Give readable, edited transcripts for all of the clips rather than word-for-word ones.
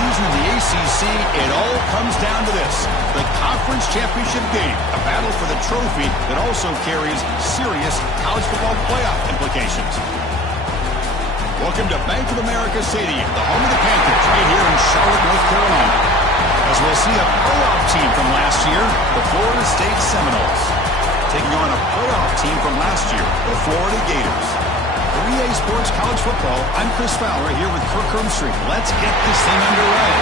season in the ACC, it all comes down to this: the conference championship game, a battle for the trophy that also carries serious college football playoff implications. Welcome to Bank of America Stadium, the home of the Panthers, right here in Charlotte, North Carolina. As we'll see a playoff team from last year, the Florida State Seminoles, taking on a playoff team from last year, the Florida Gators. For EA Sports College Football, I'm Chris Fowler here with Kirk Hermstreet. Let's get this thing underway.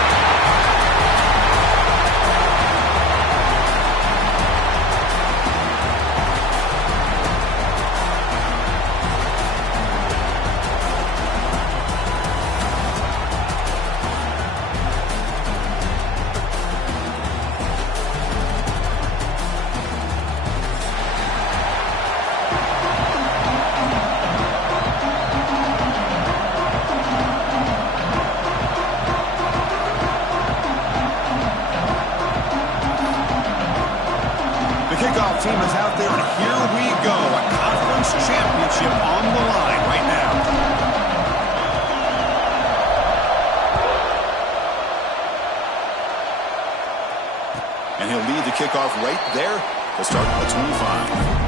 Kickoff team is out there, and here we go. A conference championship on the line right now. And he'll lead the kickoff right there to start the 25.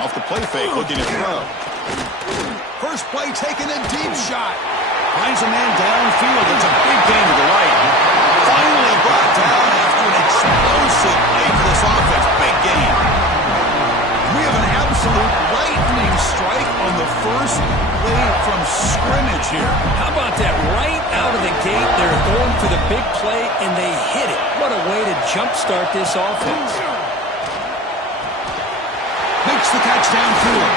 Off the play fake, looking to throw. First play taken, a deep shot. Finds a man downfield. It's a big gain to the right. Finally brought down after an explosive play for this offense. Big gain. We have an absolute lightning strike on the first play from scrimmage here. How about that? Right out of the gate, they're going for the big play, and they hit it. What a way to jumpstart this offense. Makes the catch downfield.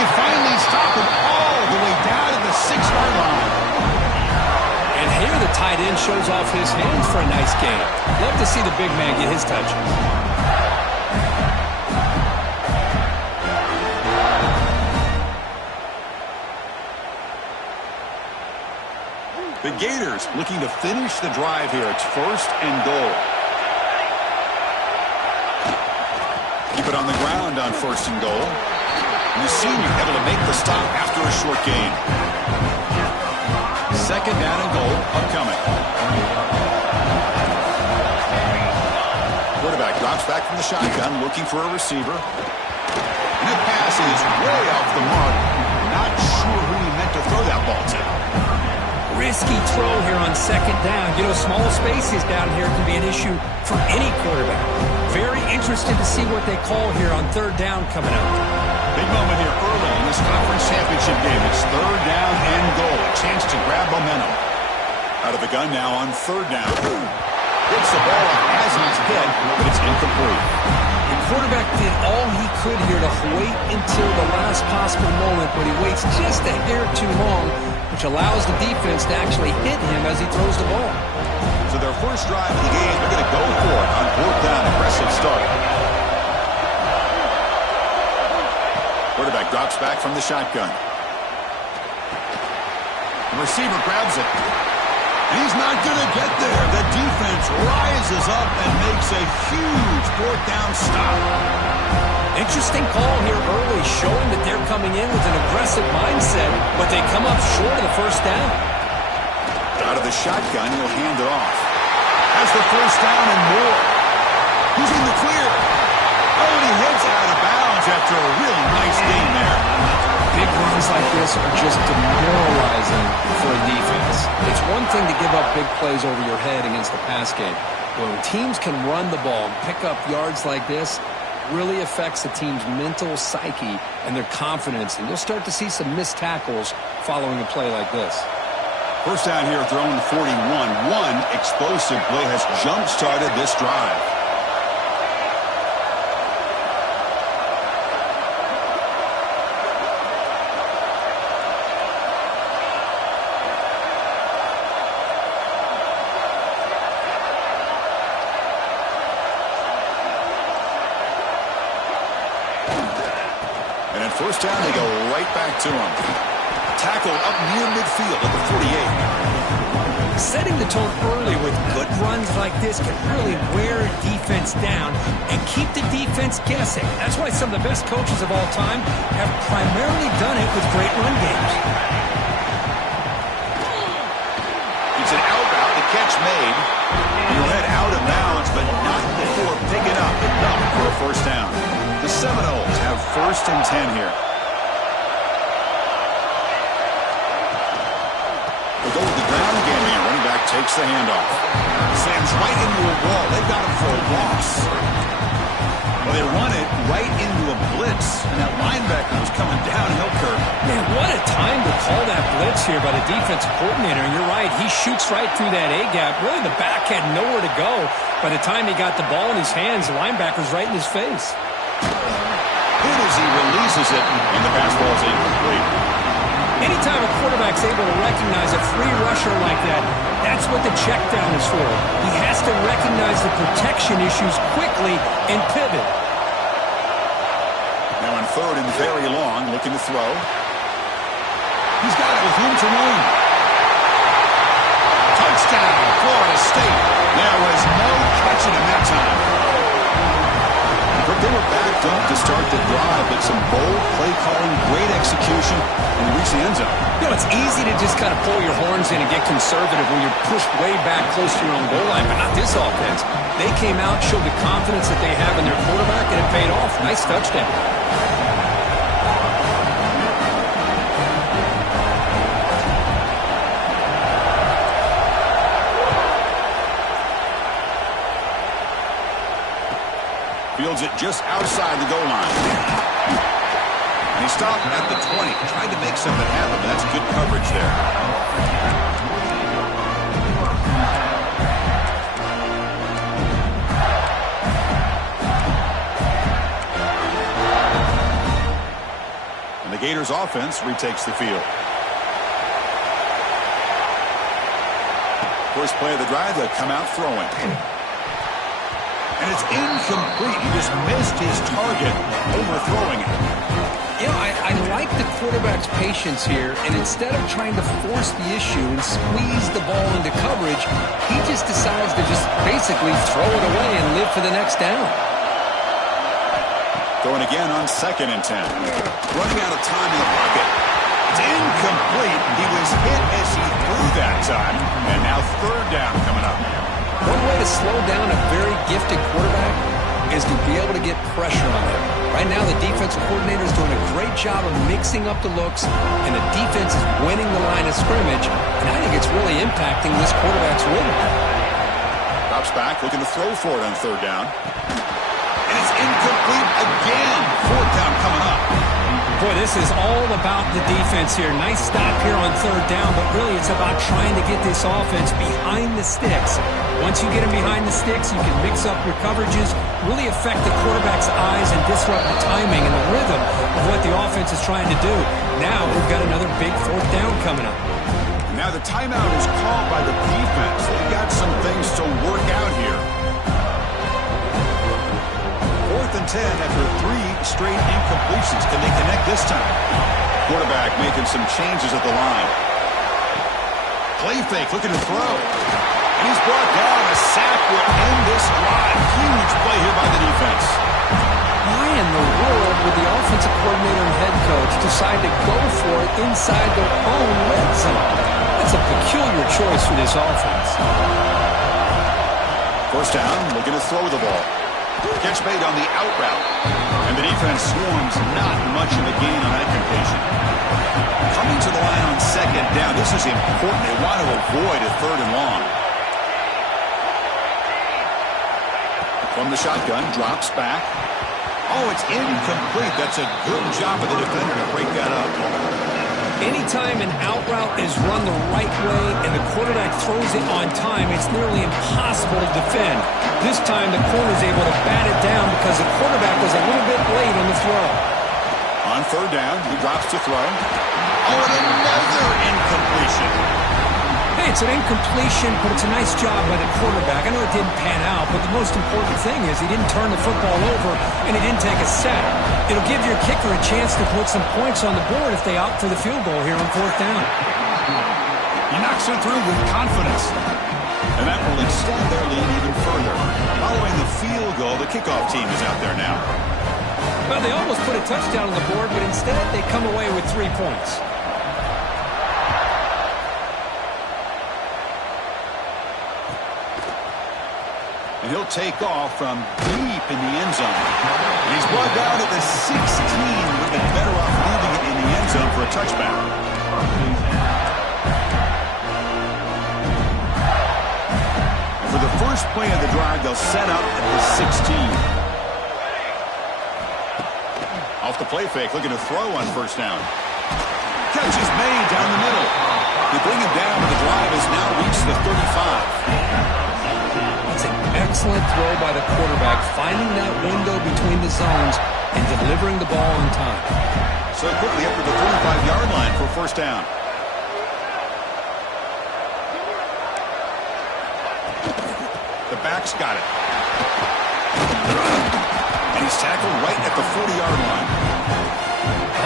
They finally stop him all the way down to the 6-yard line. And here the tight end shows off his hands for a nice game. Love to see the big man get his touches. The Gators looking to finish the drive here. It's 1st and goal. Keep it on the ground on 1st and goal. And the senior able to make the stop after a short gain. 2nd down and goal upcoming. Quarterback drops back from the shotgun, looking for a receiver. And the pass is way off the mark. Not sure who he meant to throw that ball to. Risky throw here on 2nd down. You know, small spaces down here can be an issue for any quarterback. Very interested to see what they call here on 3rd down coming up. Big moment here early in this conference championship game. It's 3rd down and goal. A chance to grab momentum. Out of the gun now on 3rd down. Gets the ball up as he's hit, but it's incomplete. The quarterback did all he could here to wait until the last possible moment, but he waits just a hair too long, which allows the defense to actually hit him as he throws the ball. So their first drive of the game, they're going to go for it on 4th down. Aggressive start. Quarterback drops back from the shotgun. The receiver grabs it. And he's not going to get there. The defense rises up and makes a huge 4th down stop. Interesting call here early, showing that they're coming in with an aggressive mindset, but they come up short of the 1st down. Out of the shotgun, he'll hand it off. Has the 1st down and more. He's in the clear. Oh, and he heads out of bounds after a really nice game there. Big runs like this are just demoralizing for a defense. It's one thing to give up big plays over your head against the pass game. But when teams can run the ball and pick up yards like this, really affects the team's mental psyche and their confidence. And you'll start to see some missed tackles following a play like this. 1st down here, thrown 41. One explosive play has jump-started this drive. And at 1st down, they go right back to him. Tackled up near midfield at the 48. Setting the tone early with good runs like this can really wear a defense down and keep the defense guessing. That's why some of the best coaches of all time have primarily done it with great run games. It's an out route, the catch made. He'll head out of bounds, but not before picking up enough for a first down. The Seminoles have 1st and 10 here. They'll go with the ground game here. Running back takes the handoff. Slams right into a wall. They've got him for a loss. Well, they run it right into a blitz, and that linebacker was coming downhill curve. Man, what a time to call that blitz here by the defensive coordinator. And you're right, he shoots right through that A-gap. Really, the back had nowhere to go. By the time he got the ball in his hands, the linebacker's right in his face. Good as he releases it, and the pass ball is incomplete. Anytime a quarterback's able to recognize a free rusher like that, that's what the check down is for. He has to recognize the protection issues quickly and pivot. Now on 3rd and very long, looking to throw. He's got it with room to run. Touchdown, Florida State. There was no catching him that time. But they were backed up to start the drive, but some bold play calling, great execution, and reach the end zone. You know, it's easy to just kind of pull your horns in and get conservative when you're pushed way back close to your own goal line, but not this offense. They came out, showed the confidence that they have in their quarterback, and it paid off. Nice touchdown. Fields it just outside the goal line. And he stopped at the 20. Tried to make something happen, but that's good coverage there. And the Gators offense retakes the field. First play of the drive, they'll come out throwing. And it's incomplete. He just missed his target, overthrowing it. You know, I like the quarterback's patience here, and instead of trying to force the issue and squeeze the ball into coverage, he just decides to just basically throw it away and live for the next down. Going again on 2nd and 10. Running out of time in the pocket. It's incomplete. He was hit as he threw that time, and now 3rd down coming up. One way to slow down a very gifted quarterback is to be able to get pressure on him. Right now, the defensive coordinator is doing a great job of mixing up the looks, and the defense is winning the line of scrimmage, and I think it's really impacting this quarterback's rhythm. Drops back, looking to throw for it on 3rd down. And it's incomplete again. 4th down coming up. Boy, this is all about the defense here. Nice stop here on 3rd down, but really it's about trying to get this offense behind the sticks. Once you get them behind the sticks, you can mix up your coverages, really affect the quarterback's eyes and disrupt the timing and the rhythm of what the offense is trying to do. Now we've got another big 4th down coming up. Now the timeout is called by the defense. They've got some things to work out here. 4th and 10 after 3 straight incompletions. Can they connect this time? Quarterback making some changes at the line. Play fake, looking to throw. And he's brought down. A sack will end this drive. Huge play here by the defense. Why in the world would the offensive coordinator and head coach decide to go for it inside their own red zone? That's a peculiar choice for this offense. 1st down, looking to throw the ball. Catch made on the out route. And the defense swarms not much of a gain on that completion. Coming to the line on 2nd down. This is important. They want to avoid a 3rd and long. From the shotgun, drops back. Oh, it's incomplete. That's a good job of the defender to break that up. Anytime an out route is run the right way and the quarterback throws it on time, it's nearly impossible to defend. This time the corner's able to bat it down because the quarterback was a little bit late on the throw. On 3rd down, he drops to throw. Oh, and another incompletion. Hey, Okay, it's an incompletion, but it's a nice job by the quarterback. I know it didn't pan out, but the most important thing is he didn't turn the football over and he didn't take a sack. It'll give your kicker a chance to put some points on the board if they opt for the field goal here on 4th down. He knocks it through with confidence. And that will extend their lead even further. Following the field goal, the kickoff team is out there now. Well, they almost put a touchdown on the board, but instead they come away with 3 points. And he'll take off from deep in the end zone. And he's brought down at the 16. Would have been better off leaving it in the end zone for a touchback. And for the first play of the drive, they'll set up at the 16. Off the play fake, looking to throw on 1st down. Catch is made down the middle. They bring him down, and the drive has now reached the 35. It's an excellent throw by the quarterback, finding that window between the zones and delivering the ball on time. So quickly up to the 35-yard line for 1st down. The back's got it. And he's tackled right at the 40-yard line.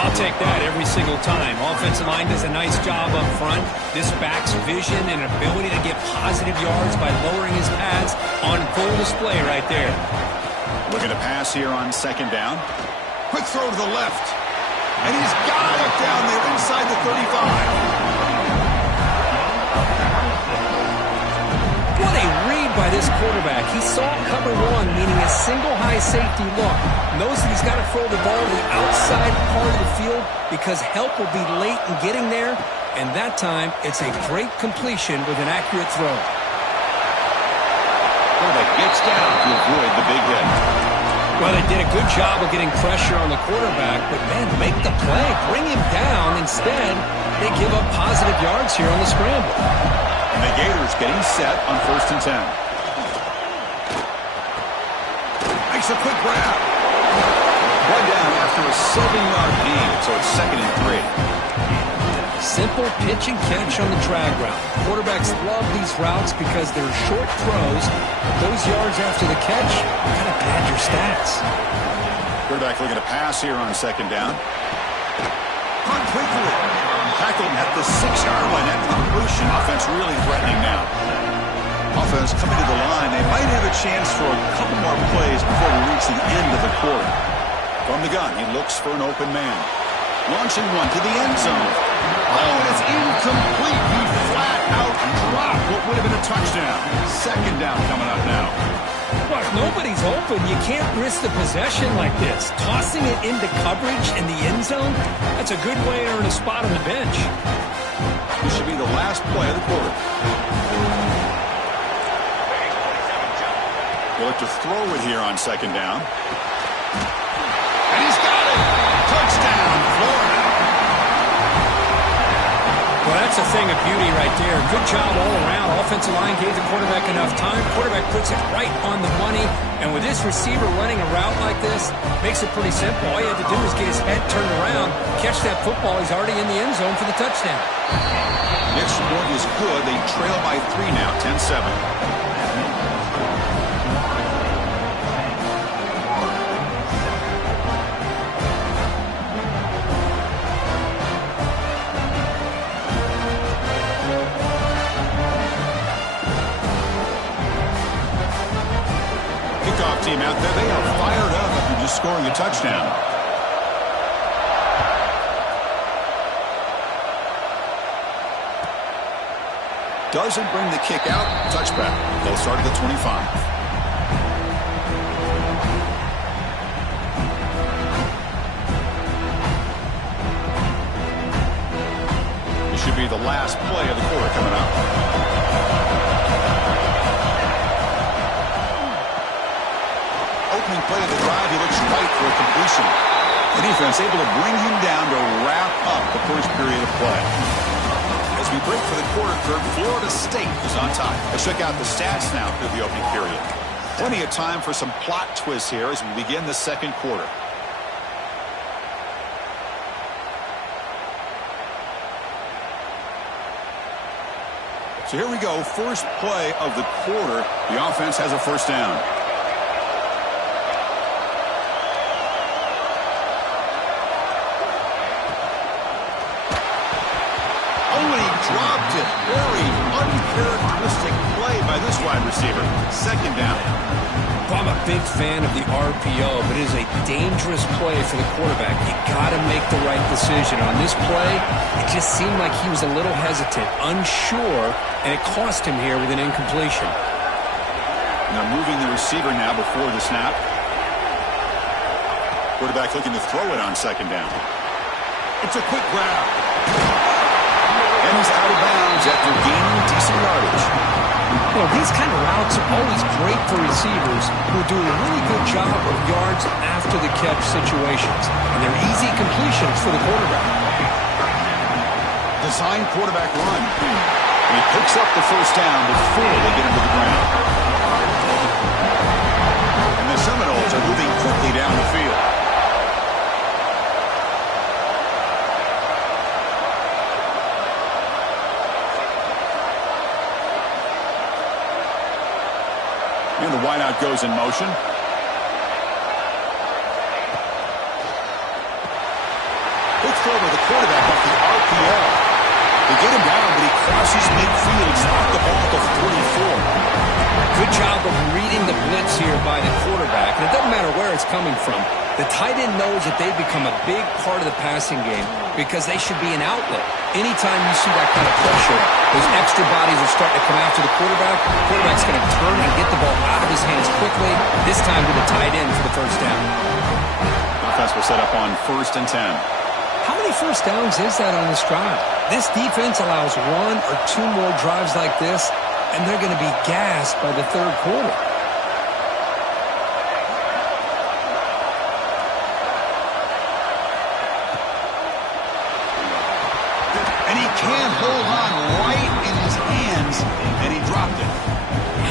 I'll take that every single time. Offensive line does a nice job up front. This back's vision and ability to get positive yards by lowering his pads on full display right there. Looking to pass here on 2nd down. Quick throw to the left. And he's got it down there inside the 35. What a read by this quarterback. He saw cover 1, meaning a single high safety look. Knows that he's got to throw the ball to the outside part of the field because help will be late in getting there. And that time, it's a great completion with an accurate throw. Quarterback gets down to avoid the big hit. Well, they did a good job of getting pressure on the quarterback, but, man, make the play. Bring him down. Instead, they give up positive yards here on the scramble. And the Gators getting set on 1st and 10. Makes a quick grab. One down after a 7-yard gain, so it's 2nd and 3. Simple pitch and catch on the drag route. Quarterbacks love these routes because they're short throws. Those yards after the catch kind of pad your stats. Quarterback looking to pass here on 2nd down. Caught quickly. Tackled at the 6-yard line after the completion. Offense really threatening now. Offense coming to the line. They might have a chance for a couple more plays before we reach the end of the quarter. From the gun, he looks for an open man. Launching one to the end zone. Oh, and it's incomplete. He flat out dropped what would have been a touchdown. 2nd down coming up now. Well, if nobody's open, you can't risk the possession like this. Tossing it into coverage in the end zone, that's a good way to earn a spot on the bench. This should be the last play of the quarter. They'll look to throw it here on 2nd down. And he's got it! Touchdown, Florida! Well, that's a thing of beauty right there. Good job all around. Offensive line gave the quarterback enough time. Quarterback puts it right on the money. And with this receiver running a route like this, makes it pretty simple. All you have to do is get his head turned around, catch that football. He's already in the end zone for the touchdown. The extra point is good. They trail by 3 now, 10-7. Team out there, they are fired up after just scoring a touchdown. Doesn't bring the kick out. Touchback. They'll start at the 25. This should be the last play of the quarter coming up. Opening play of the drive, he looks right for a completion. The defense able to bring him down to wrap up the first period of play. As we break for the quarter third, Florida State is on top. Let's check out the stats now for the opening period. Plenty of time for some plot twists here as we begin the 2nd quarter. So here we go, first play of the quarter. The offense has a first down. Oh, and he dropped it. Very uncharacteristic play by this wide receiver. Second down. I'm a big fan of the RPO, but it is a dangerous play for the quarterback. You got to make the right decision. On this play, it just seemed like he was a little hesitant, unsure, and it cost him here with an incompletion. Now moving the receiver now before the snap. Quarterback looking to throw it on second down. It's a quick grab. And he's out of bounds after gaining decent yardage. You know, these kind of routes are always great for receivers who do a really good job of yards after the catch situations. And they're easy completions for the quarterback. Design quarterback run. And he picks up the first down before they get him to the ground. And the Seminoles are moving quickly down the field. And the wideout goes in motion. Quick throw to the quarterback off the RPO. They get him down, but he crosses midfield. He's off the ball to 44. Good job of reading the blitz here by the quarterback. And it doesn't matter where it's coming from. The tight end knows that they've become a big part of the passing game because they should be an outlet. Anytime you see that kind of pressure, those extra bodies are starting to come after the quarterback. The quarterback's going to turn and get the ball out of his hands quickly, this time to the tight end for the first down. Offense will set up on 1st and 10. How many first downs is that on this drive? This defense allows 1 or 2 more drives like this, and they're going to be gassed by the third quarter. And he can't hold on right in his hands, and he dropped it.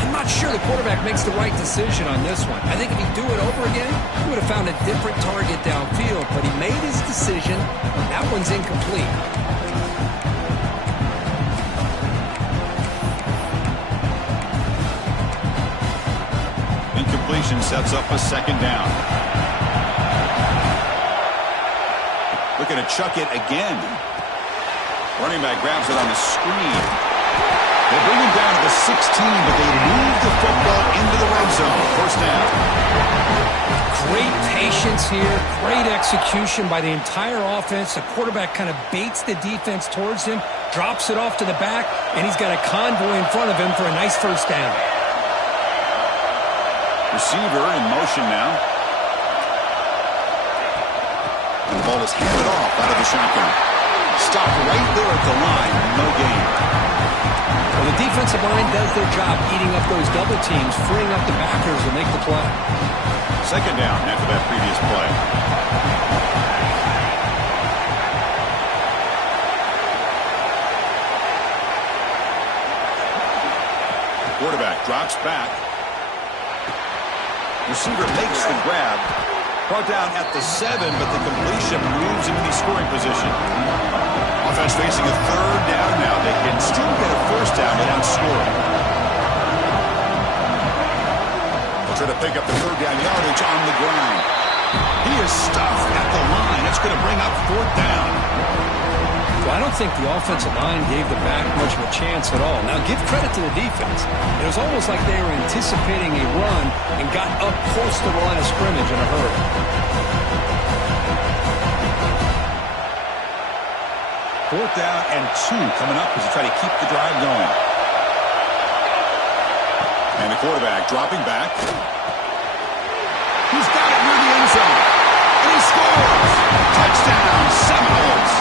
I'm not sure the quarterback makes the right decision on this one. I think if he'd do it over again, he would have found a different target downfield, but he made his decision. That one's incomplete. Incompletion sets up a second down. Looking to chuck it again. Running back grabs it on the screen. They bring him down to the 16, but they move the football into the red zone. First down. Great patience here. Great execution by the entire offense. The quarterback kind of baits the defense towards him, drops it off to the back, and he's got a convoy in front of him for a nice first down. Receiver in motion now. And the ball is handed off out of the shotgun. Stopped right there at the line. No gain. Well, the defensive line does their job eating up those double teams, freeing up the backers to make the play. Second down after that previous play. The quarterback drops back. Receiver makes the grab. Brought down at the 7, but the completion moves into the scoring position. Offense facing a third down now. They can still get a first down without scoring. They'll try to pick up the third down yardage on the ground. He is stuffed at the line. It's going to bring up 4th down. Well, I don't think the offensive line gave the back much of a chance at all. Now, give credit to the defense. It was almost like they were anticipating a run and got up close to the line of scrimmage in a hurry. 4th down and 2 coming up as they try to keep the drive going. And the quarterback dropping back. He's got it near the end zone. And he scores! Touchdown, Seminoles!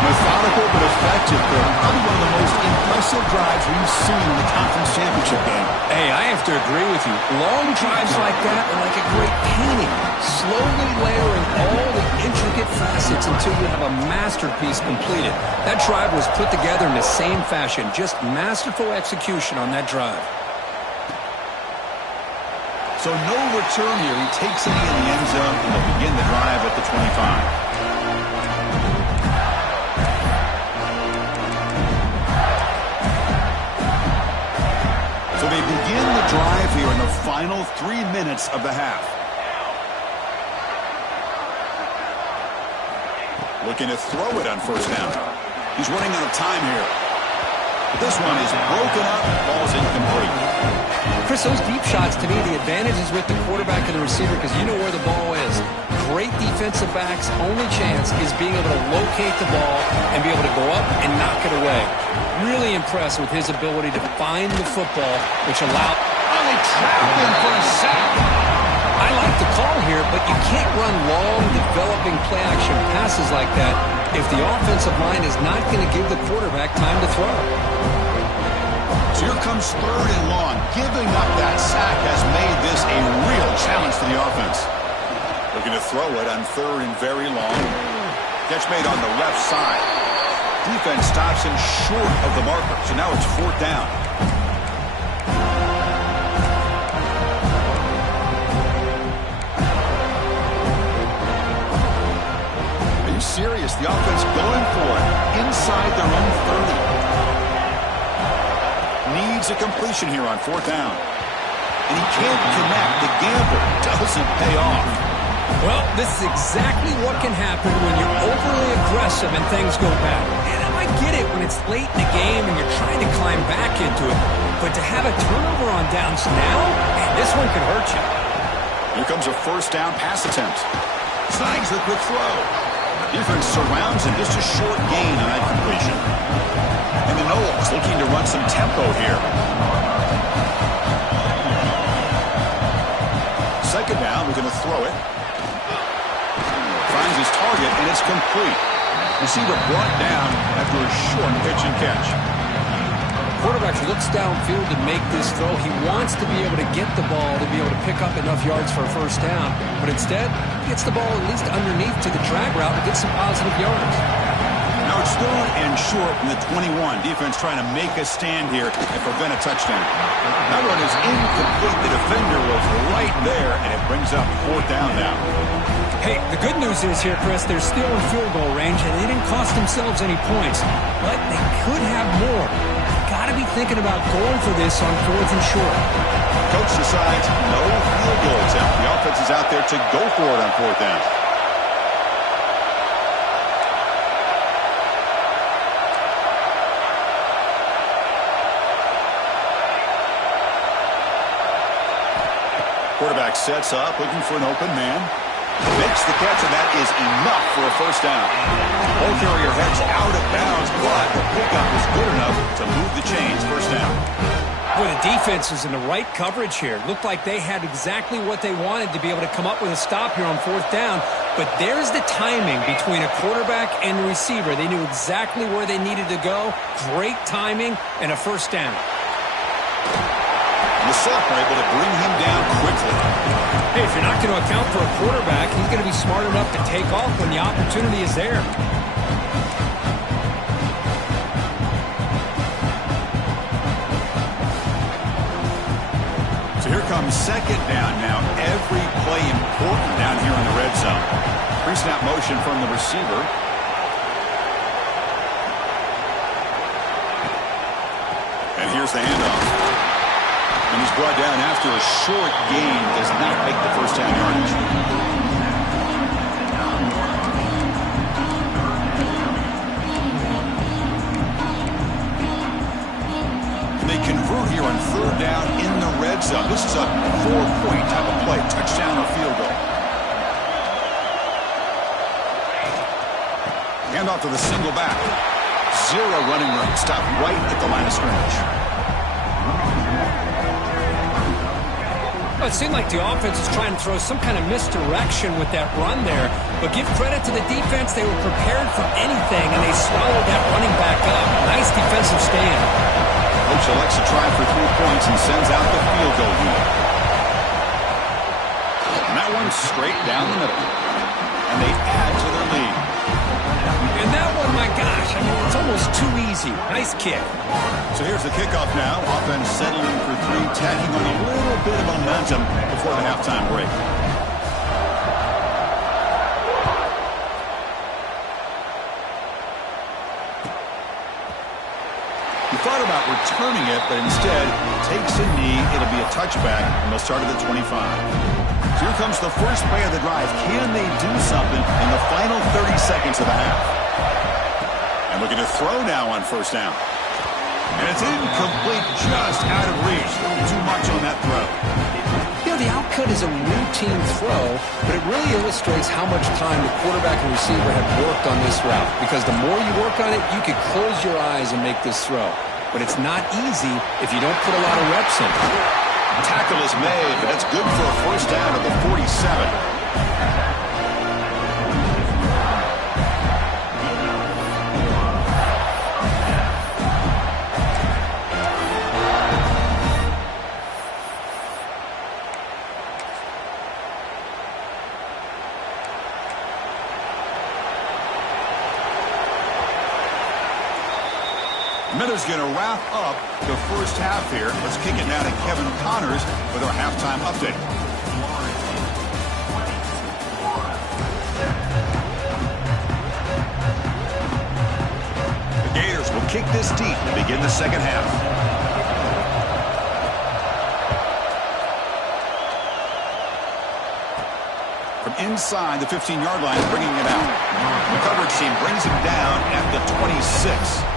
Methodical but effective. Probably one of the most impressive drives we've seen in the conference championship game. Hey, I have to agree with you. Long drives like that are like a great painting. Slowly layering all the intricate facets until you have a masterpiece completed. That drive was put together in the same fashion. Just masterful execution on that drive. So no return here. He takes it in the end zone and they'll begin the drive at the 25. they begin the drive here in the final 3 minutes of the half. Looking to throw it on first down. He's running out of time here. This one is broken up, ball's incomplete. Chris, those deep shots, to me, the advantage is with the quarterback and the receiver because you know where the ball is. Great defensive backs' only chance is being able to locate the ball and be able to go up and knock it away. Really impressed with his ability to find the football, which allowed... Oh, they trapped him for a sack. I like the call here, but you can't run long, developing play-action passes like that if the offensive line is not going to give the quarterback time to throw. So here comes 3rd and long. Giving up that sack has made this a real challenge for the offense. Looking to throw it on 3rd and very long. Catch made on the left side. Defense stops him short of the marker, so now it's 4th down. Are you serious? The offense going for it inside their own 30. Needs a completion here on 4th down. And he can't connect. The gamble doesn't pay off. Well, this is exactly what can happen when you're overly aggressive and things go bad. And I get it when it's late in the game and you're trying to climb back into it. But to have a turnover on downs now, man, this one could hurt you. Here comes a 1st down pass attempt. Snags the quick throw. Defense surrounds him. Just a short gain on that completion. And the Noles looking to run some tempo here. 2nd down, we're going to throw it. Finds his target, and it's complete. Receiver brought down after a short pitch and catch. Quarterback looks downfield to make this throw. He wants to be able to get the ball to be able to pick up enough yards for a 1st down. But instead, he gets the ball at least underneath to the drag route and gets some positive yards. Now it's 3rd and short from the 21. Defense trying to make a stand here and prevent a touchdown. That run is incomplete. The defender was right there, and it brings up 4th down now. Hey, the good news is here, Chris, they're still in field goal range, and they didn't cost themselves any points. But they could have more. Got to be thinking about going for this on 4th and short. Coach decides no field goal attempt. The offense is out there to go for it on 4th down. Quarterback sets up, looking for an open man. Makes the catch, and that is enough for a 1st down. Ball carrier heads out of bounds, but the pickup is good enough to move the chains. 1st down. Boy, the defense is in the right coverage here. Looked like they had exactly what they wanted to be able to come up with a stop here on 4th down. But there's the timing between a quarterback and the receiver. They knew exactly where they needed to go. Great timing and a 1st down. The Soft are able to bring him down quickly. Hey, if you're not going to account for a quarterback, he's going to be smart enough to take off when the opportunity is there. So here comes 2nd down now. Every play important down here in the red zone. Pre-snap motion from the receiver. And here's the handoff. And he's brought down after a short gain. Does not make the 1st down yardage. They convert here on 3rd down in the red zone. This is a 4-point type of play. Touchdown or field goal. Handoff to the single back. 0 running room. Stop right at the line of scrimmage. Well, it seemed like the offense is trying to throw some kind of misdirection with that run there. But give credit to the defense. They were prepared for anything, and they swallowed that running back up. Nice defensive stand. Coach elects to try for 3 points and sends out the field goal unit. And that one's straight down the middle. And they add to their lead. And that one, my gosh, I mean, it's almost too easy. Nice kick. So here's the kickoff now. Offense settling for 3, tagging on a little bit of momentum before the halftime break. thought about returning it, but instead takes a knee. It'll be a touchback, and they'll start at the 25. So here comes the first play of the drive. Can they do something in the final 30 seconds of the half? And looking to throw now on first down. And it's incomplete, just out of reach. Too much on that throw. You know, the outcut is a routine throw, but it really illustrates how much time the quarterback and receiver have worked on this route. Because the more you work on it, you could close your eyes and make this throw. But it's not easy if you don't put a lot of reps in. Tackle is made, but that's good for a first down at the 47. Miller's going to wrap up the first half here. Let's kick it now to Kevin Connors with our halftime update. The Gators will kick this deep to begin the second half. From inside the 15-yard line, bringing it out. The coverage team brings him down at the 26.